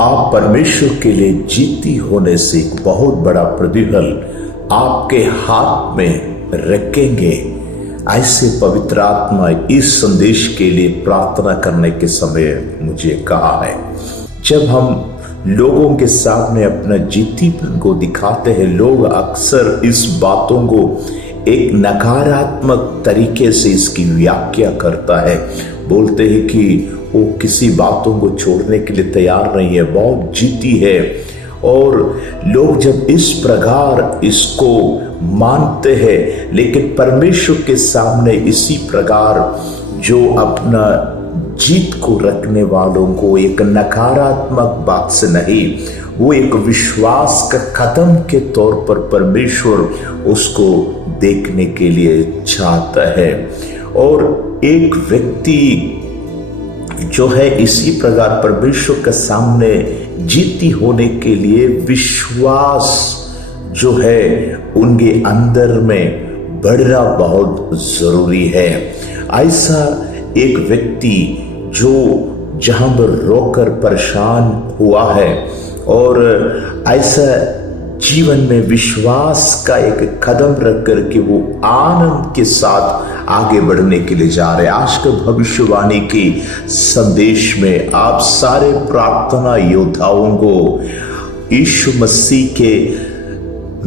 आप परमेश्वर के लिए जीती होने से एक बहुत बड़ा प्रतिफल आपके हाथ में रखेंगे। ऐसे पवित्र आत्मा इस संदेश के लिए प्रार्थना करने के समय मुझे कहा है। जब हम लोगों के सामने अपना जीतीपन को दिखाते हैं, लोग अक्सर इस बातों को एक नकारात्मक तरीके से इसकी व्याख्या करता है। बोलते हैं कि वो किसी बातों को छोड़ने के लिए तैयार नहीं है, बहुत जीती है। और लोग जब इस प्रकार इसको मानते हैं, लेकिन परमेश्वर के सामने इसी प्रकार जो अपना जीत को रखने वालों को एक नकारात्मक बात से नहीं, वो एक विश्वास का कदम के तौर पर परमेश्वर उसको देखने के लिए चाहता है। और एक व्यक्ति जो है इसी प्रकार परमेश्वर के सामने जीती होने के लिए विश्वास जो है उनके अंदर में बढ़ना बहुत जरूरी है। ऐसा एक व्यक्ति जो जहां पर रोकर परेशान हुआ है और ऐसा जीवन में विश्वास का एक कदम रख कर के वो आनंद के साथ आगे बढ़ने के लिए जा रहे हैं। आज के भविष्यवाणी की संदेश में आप सारे प्रार्थना योद्धाओं को यीशु मसीह के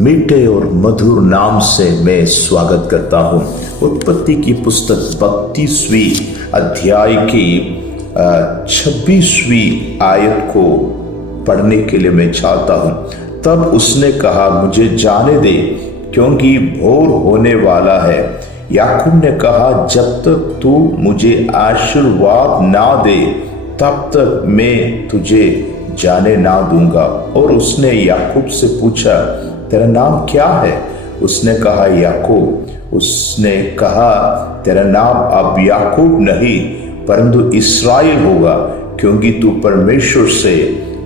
मीठे और मधुर नाम से मैं स्वागत करता हूं। उत्पत्ति की पुस्तक 32वीं अध्याय की 26वीं आयत को पढ़ने के लिए मैं चाहता हूं। तब उसने कहा, मुझे जाने दे, क्योंकि भोर होने वाला है। याकूब ने कहा, जब तक तू मुझे आशीर्वाद ना दे तब तक मैं तुझे जाने ना दूंगा। और उसने याकूब से पूछा, तेरा नाम क्या है? उसने कहा, याकूब। उसने कहा, तेरा नाम अब याकूब नहीं परंतु इस्राएल होगा, क्योंकि तू परमेश्वर से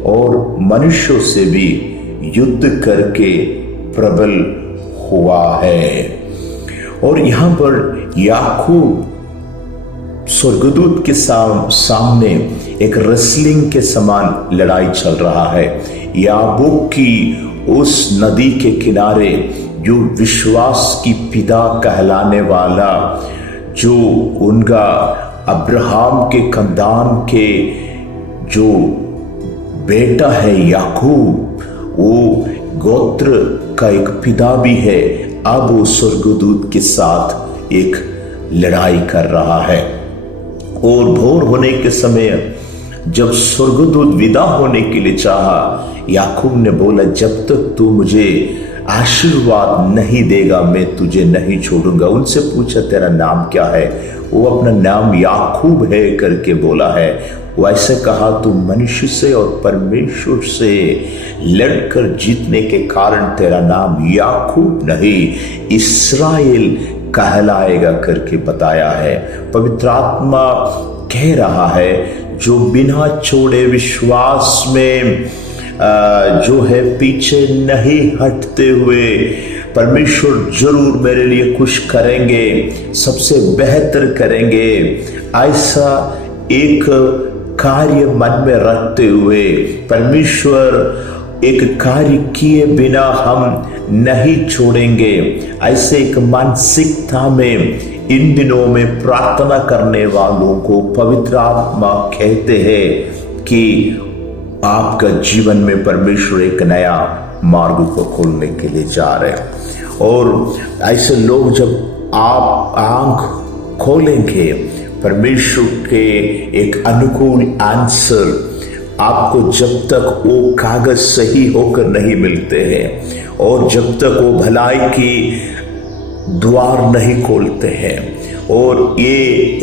और मनुष्यों से भी युद्ध करके प्रबल हुआ है। और यहां पर याकूब स्वर्गदूत के सामने एक रेसलिंग के समान लड़ाई चल रहा है। याबूक की उस नदी के किनारे जो विश्वास की पिता कहलाने वाला, जो उनका अब्राहम के खानदान के जो बेटा है याकूब, वो गोत्र का एक पिता भी है। अब वो स्वर्गदूत के साथ एक लड़ाई कर रहा है। और भोर होने के समय जब स्वर्गदूत विदा होने के लिए चाहा, याकूब ने बोला, जब तक तू मुझे आशीर्वाद नहीं देगा मैं तुझे नहीं छोड़ूंगा। उनसे पूछा, तेरा नाम क्या है? वो अपना नाम याकूब है करके बोला है। वो ऐसे कहा, तू मनुष्य से और परमेश्वर से लड़कर जीतने के कारण तेरा नाम याकूब नहीं इस्राएल कहलाएगा करके बताया है। पवित्र आत्मा कह रहा है, जो बिना छोड़े विश्वास में जो है पीछे नहीं हटते हुए, परमेश्वर जरूर मेरे लिए कुछ करेंगे, सबसे बेहतर करेंगे, ऐसा एक कार्य मन में रखते हुए परमेश्वर एक कार्य किए बिना हम नहीं छोड़ेंगे। ऐसे एक मानसिकता में इन दिनों में प्रार्थना करने वालों को पवित्र आत्मा कहते हैं कि आपका जीवन में परमेश्वर एक नया मार्ग को खोलने के लिए जा रहे हैं। और ऐसे लोग जब आप आंख खोलेंगे, परमेश्वर के एक अनुकूल आंसर आपको जब तक वो कागज सही होकर नहीं मिलते हैं और जब तक वो भलाई की द्वार नहीं खोलते हैं, और ये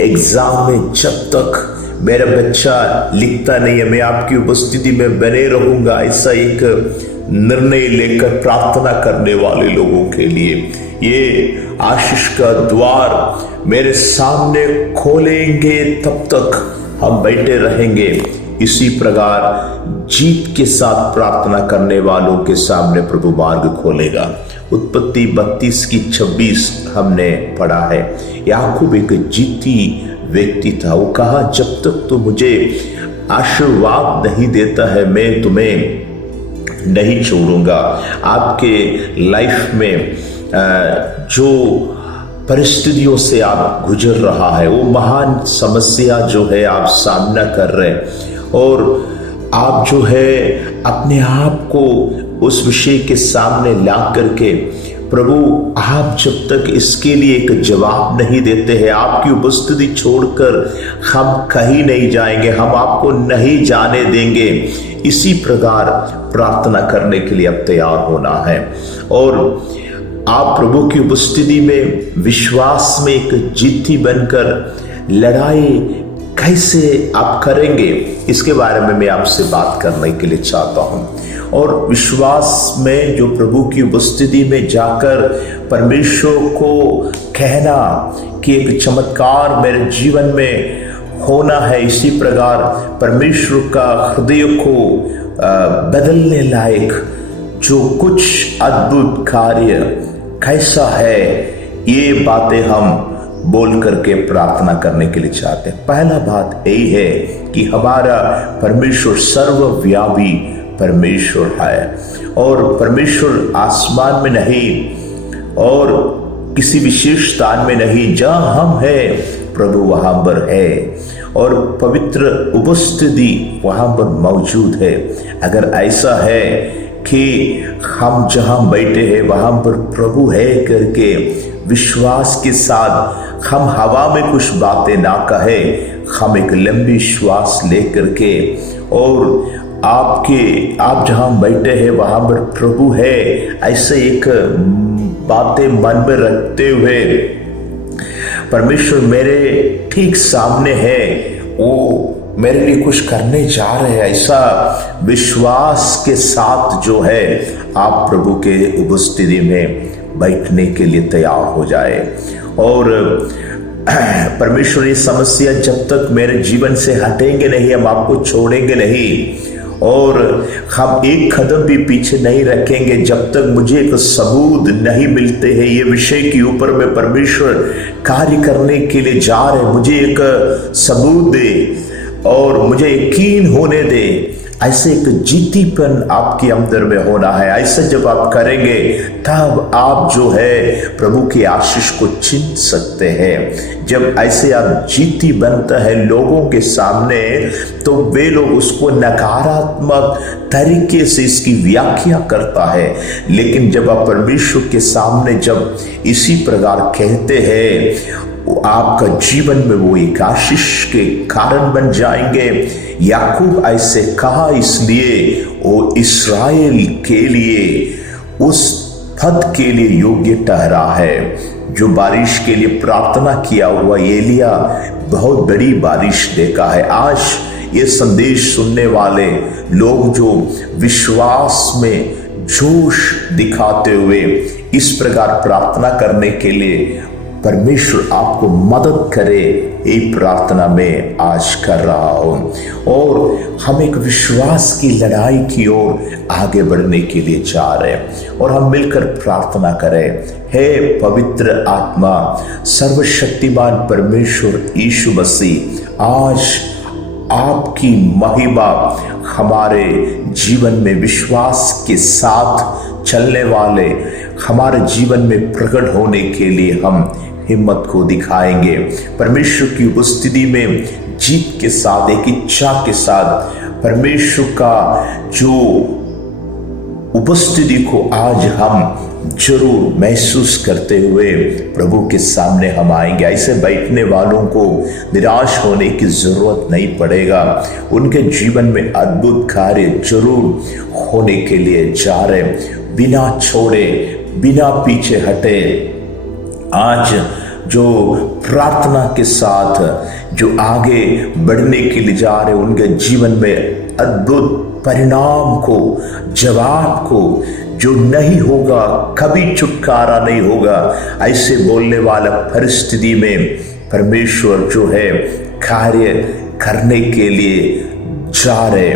एग्जाम में जब तक मेरा बच्चा लिखता नहीं है, मैं आपकी उपस्थिति में बने रहूंगा, ऐसा एक निर्णय लेकर प्रार्थना करने वाले लोगों के लिए ये आशीष का द्वार मेरे सामने खोलेंगे, तब तक हम बैठे रहेंगे। इसी प्रकार जीत के साथ प्रार्थना करने वालों के सामने प्रभु मार्ग खोलेगा। उत्पत्ति 32 की 26 हमने पढ़ा है। याकूब एक जीती व्यक्ति था। वो कहा, जब तक तो मुझे आशीर्वाद नहीं देता है, मैं तुम्हें नहीं छोड़ूंगा। आपके लाइफ में जो परिस्थितियों से आप गुजर रहा है, वो महान समस्या जो है आप सामना कर रहे हैं, और आप जो है अपने आप को उस विषय के सामने ला करके, प्रभु आप जब तक इसके लिए एक जवाब नहीं देते हैं, आपकी उपस्थिति छोड़कर हम कहीं नहीं जाएंगे, हम आपको नहीं जाने देंगे। इसी प्रकार प्रार्थना करने के लिए अब तैयार होना है, और आप प्रभु की उपस्थिति में विश्वास में एक जीती बनकर लड़ाई कैसे आप करेंगे, इसके बारे में मैं आपसे बात करने के लिए चाहता हूं। और विश्वास में जो प्रभु की उपस्थिति में जाकर परमेश्वर को कहना कि एक चमत्कार मेरे जीवन में होना है, इसी प्रकार परमेश्वर का हृदय को बदलने लायक जो कुछ अद्भुत कार्य कैसा है, ये बातें हम बोल करके प्रार्थना करने के लिए चाहते हैं। पहला बात यही है कि हमारा परमेश्वर सर्वव्यापी परमेश्वर है, और परमेश्वर आसमान में नहीं और किसी विशेष स्थान में नहीं, जहां हम हैं प्रभु वहां पर है, और पवित्र उपस्थिति वहां पर मौजूद है। अगर ऐसा है कि हम जहां बैठे हैं वहां पर प्रभु है करके विश्वास के साथ हम हवा में कुछ बातें ना कहे, हम एक लंबी श्वास लेकर के, और आप जहां बैठे हैं वहां पर प्रभु है, ऐसे एक बातें मन में रखते हुए परमेश्वर मेरे ठीक सामने है, वो मेरे लिए कुछ करने जा रहे हैं, ऐसा विश्वास के साथ जो है आप प्रभु के उपस्थिति में बैठने के लिए तैयार हो जाए। और परमेश्वर ये समस्या जब तक मेरे जीवन से हटेंगे नहीं, हम आपको छोड़ेंगे नहीं, और हम एक कदम भी पीछे नहीं रखेंगे जब तक मुझे एक सबूत नहीं मिलते हैं ये विषय के ऊपर में परमेश्वर कार्य करने के लिए जा रहे, मुझे एक सबूत दे और मुझे यकीन होने दे। ऐसे एक जीतीपन आपके अंदर में होना है। ऐसा जब आप करेंगे तब आप जो है प्रभु की आशीष को छीन सकते हैं। जब ऐसे आप जीती बनता है लोगों के सामने, तो वे लोग उसको नकारात्मक तरीके से इसकी व्याख्या करता है, लेकिन जब आप परमेश्वर के सामने जब इसी प्रकार कहते हैं, आपका जीवन में वो एक आशीष के कारण बन जाएंगे। याकूब ऐसे कहा इसलिए वो इस्राएल के लिए उस पद के लिए योग्य ठहरा है। जो बारिश के लिए प्रार्थना किया हुआ एलिया बहुत बड़ी बारिश देखा है। आज ये संदेश सुनने वाले लोग जो विश्वास में जोश दिखाते हुए इस प्रकार प्रार्थना करने के लिए परमेश्वर आपको मदद करे, ये प्रार्थना में आज कर रहा हूं। और हम एक विश्वास की लड़ाई की ओर आगे बढ़ने के लिए जा रहे हैं, और हम मिलकर प्रार्थना करें। हे पवित्र आत्मा, सर्वशक्तिमान परमेश्वर यीशु मसीह, आज आपकी महिमा हमारे जीवन में विश्वास के साथ चलने वाले हमारे जीवन में प्रकट होने के लिए हम हिम्मत को दिखाएंगे। परमेश्वर की उपस्थिति में जीत के साथ, एक इच्छा के साथ परमेश्वर का जो उपस्थिति को आज हम जरूर महसूस करते हुए प्रभु के सामने हम आएंगे। ऐसे बैठने वालों को निराश होने की जरूरत नहीं पड़ेगा। उनके जीवन में अद्भुत कार्य जरूर होने के लिए जा रहे, बिना छोड़े, बिना पीछे हटे। आज जो प्रार्थना के साथ जो आगे बढ़ने के लिए जा रहे, उनके जीवन में अद्भुत परिणाम को, जवाब को, जो नहीं होगा, कभी छुटकारा नहीं होगा, ऐसे बोलने वाला परिस्थिति में परमेश्वर जो है कार्य करने के लिए जा रहे।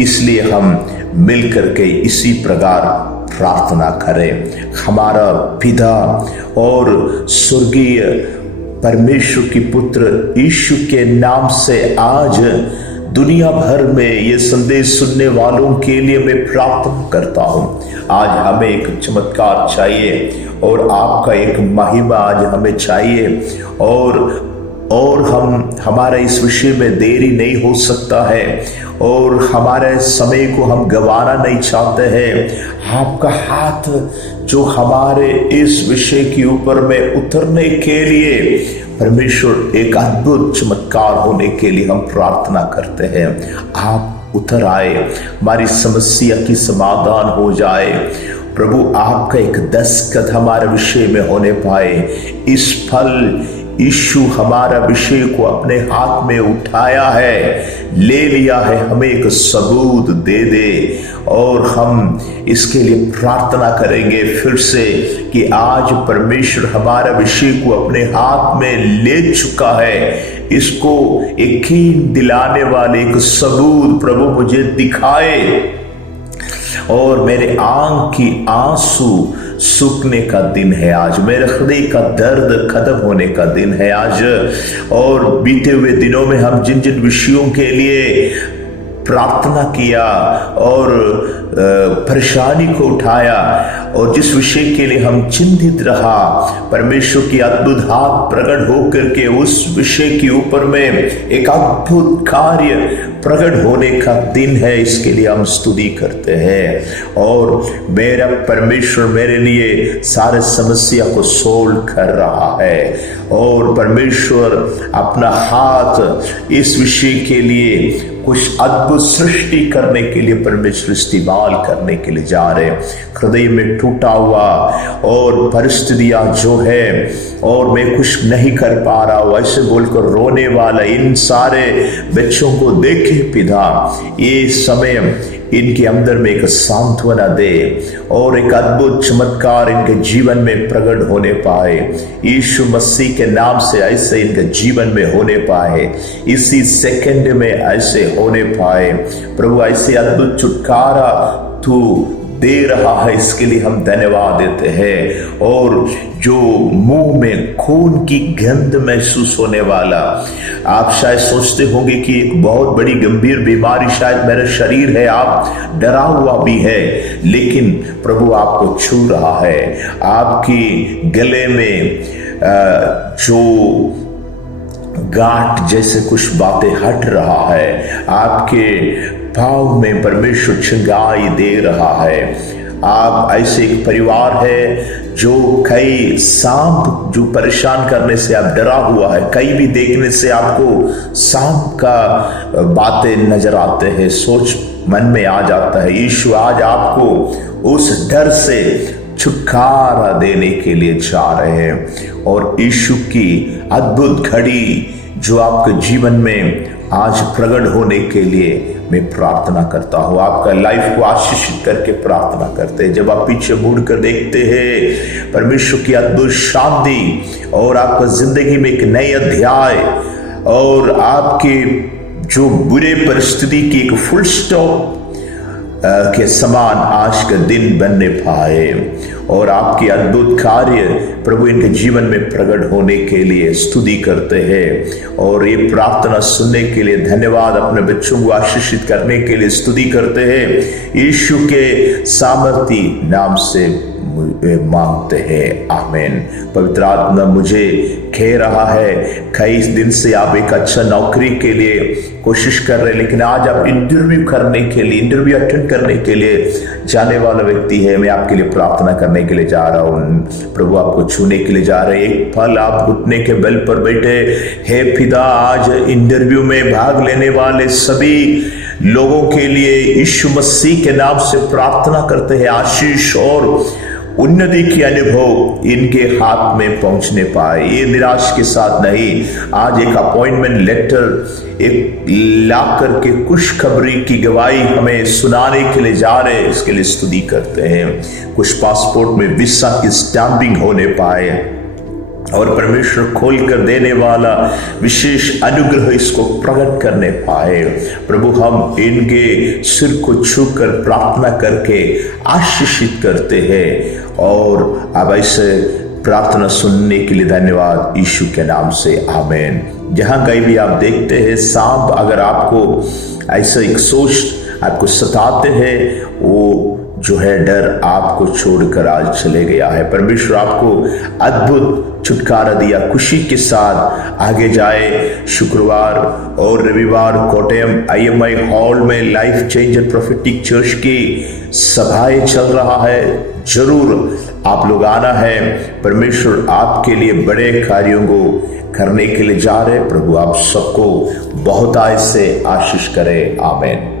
इसलिए हम मिलकर के इसी प्रकार प्रार्थना करें। हमारा पिता और स्वर्गीय परमेश्वर की पुत्र यीशु के नाम से आज दुनिया भर में ये संदेश सुनने वालों के लिए मैं प्रार्थना करता हूँ। आज हमें एक चमत्कार चाहिए और आपका एक महिमा आज हमें चाहिए, और हमारा इस विषय में देरी नहीं हो सकता है और हमारे समय को हम गंवाना नहीं चाहते हैं। आपका हाथ जो हमारे इस विषय के ऊपर में उतरने के लिए, परमेश्वर एक अद्भुत चमत्कार होने के लिए हम प्रार्थना करते हैं। आप उतर आए, हमारी समस्या की समाधान हो जाए। प्रभु आपका एक दस्तखत हमारे विषय में होने पाए। इस फल यीशु हमारा विषय को अपने हाथ में उठाया है, ले लिया है, हमें एक सबूत दे दे। और हम इसके लिए प्रार्थना करेंगे फिर से कि आज परमेश्वर हमारा विषय को अपने हाथ में ले चुका है। इसको यकीन दिलाने वाले एक सबूत प्रभु मुझे दिखाए और मेरे आंख की आंसू सूखने का दिन है आज। मेरे हृदय का दर्द खत्म होने का दिन है आज। और बीते हुए दिनों में हम जिन जिन विषयों के लिए प्रार्थना किया और परेशानी को उठाया और जिस विषय के लिए हम चिंतित रहा, परमेश्वर की अद्भुत हाथ प्रकट होकर के उस विषय के ऊपर में एक अद्भुत कार्य प्रकट होने का दिन है। इसके लिए हम स्तुति करते हैं और मेरा परमेश्वर मेरे लिए सारे समस्या को सोल्व कर रहा है और परमेश्वर अपना हाथ इस विषय के लिए कुछ अद्भुत सृष्टि करने के लिए परमेश्वर इस्तेमाल करने के लिए जा रहे हैं। हृदय में टूटा हुआ और परिस्थितियां जो है और मैं कुछ नहीं कर पा रहा हूँ ऐसे बोलकर रोने वाला इन सारे बच्चों को देखे पिता, ये समय इनके अंदर में एक सांत्वना दे और एक अद्भुत चमत्कार इनके जीवन में प्रकट होने पाए। यीशु मसीह के नाम से ऐसे इनके जीवन में होने पाए, इसी सेकंड में ऐसे होने पाए। प्रभु ऐसे अद्भुत छुटकारा तू दे रहा है, इसके लिए हम धन्यवाद देते हैं। और जो मुंह में खून की गंध महसूस होने वाला, आप शायद सोचते होंगे कि एक बहुत बड़ी गंभीर बीमारी शायद मेरे शरीर है, आप डरा हुआ भी है, लेकिन प्रभु आपको छू रहा है। आपकी गले में जो गांठ जैसे कुछ बातें हट रहा है, आपके भाव में परमेश्वर चंगाई दे रहा है। आप ऐसे एक परिवार है जो कई सांप जो परेशान करने से आप डरा हुआ है, कई भी देखने से आपको सांप का बातें नजर आते हैं, सोच मन में आ जाता है। यीशु आज आपको उस डर से छुटकारा देने के लिए जा रहे हैं और यीशु की अद्भुत घड़ी जो आपके जीवन में आज प्रकट होने के लिए मैं प्रार्थना करता हूँ। आपका लाइफ को आशीषित करके प्रार्थना करते हैं। जब आप पीछे मुड़ कर देखते हैं, परमेश्वर की अद्भुत शांति और आपका जिंदगी में एक नए अध्याय और आपके जो बुरे परिस्थिति की एक फुल स्टॉप के समान आज का दिन बनने पाए और आपके अद्भुत कार्य प्रभु इनके जीवन में प्रकट होने के लिए स्तुति करते हैं। और ये प्रार्थना सुनने के लिए धन्यवाद, अपने बच्चों को आशीषित करने के लिए स्तुति करते हैं। यीशु के सामर्थी नाम से मांगते हैं, आमीन। पवित्र आत्मा मुझे कह रहा है, कई दिन से आप एक अच्छा नौकरी के लिए कोशिश कर रहे हैं, लेकिन आज आप इंटरव्यू अटेंड करने के लिए जाने वाला व्यक्ति है। मैं आपके लिए प्रार्थना करने के लिए जा रहा हूँ। प्रभु आपको छूने के लिए जा रहे हैं। एक पल आप घुटने के बल पर बैठे, हे पिता, आज इंटरव्यू में भाग लेने वाले सभी लोगों के लिए यीशु मसीह के नाम से प्रार्थना करते हैं, आशीष और उन्नति की अनुभव इनके हाथ में पहुंचने पाए। ये निराश के साथ नहीं, आज एक अपॉइंटमेंट लेटर एक ला करके खुशखबरी की गवाही हमें सुनाने के लिए जा रहे हैं, इसके लिए स्तुति करते हैं। कुछ पासपोर्ट में वीसा की स्टैंपिंग होने पाए और परमेश्वर खोल कर देने वाला विशेष अनुग्रह इसको प्रकट करने पाए। प्रभु हम इनके सिर को छूकर प्रार्थना करके आशीषित करते हैं और अब ऐसे प्रार्थना सुनने के लिए धन्यवाद यीशु के नाम से, आमीन। जहां कहीं भी आप देखते हैं सांप अगर आपको ऐसा एक सोच आपको सताते हैं, वो जो है डर आपको छोड़कर आज चले गया है। परमेश्वर आपको अद्भुत छुटकारा दिया। खुशी के साथ आगे जाए। शुक्रवार और रविवार कोटयम IMI हॉल में लाइफ चेंजर प्रोफेटिक चर्च की सभाएं चल रहा है। जरूर आप लोग आना है। परमेश्वर आपके लिए बड़े कार्यों को करने के लिए जा रहे। प्रभु आप सबको बहुत आय से आशीष करे, आमीन।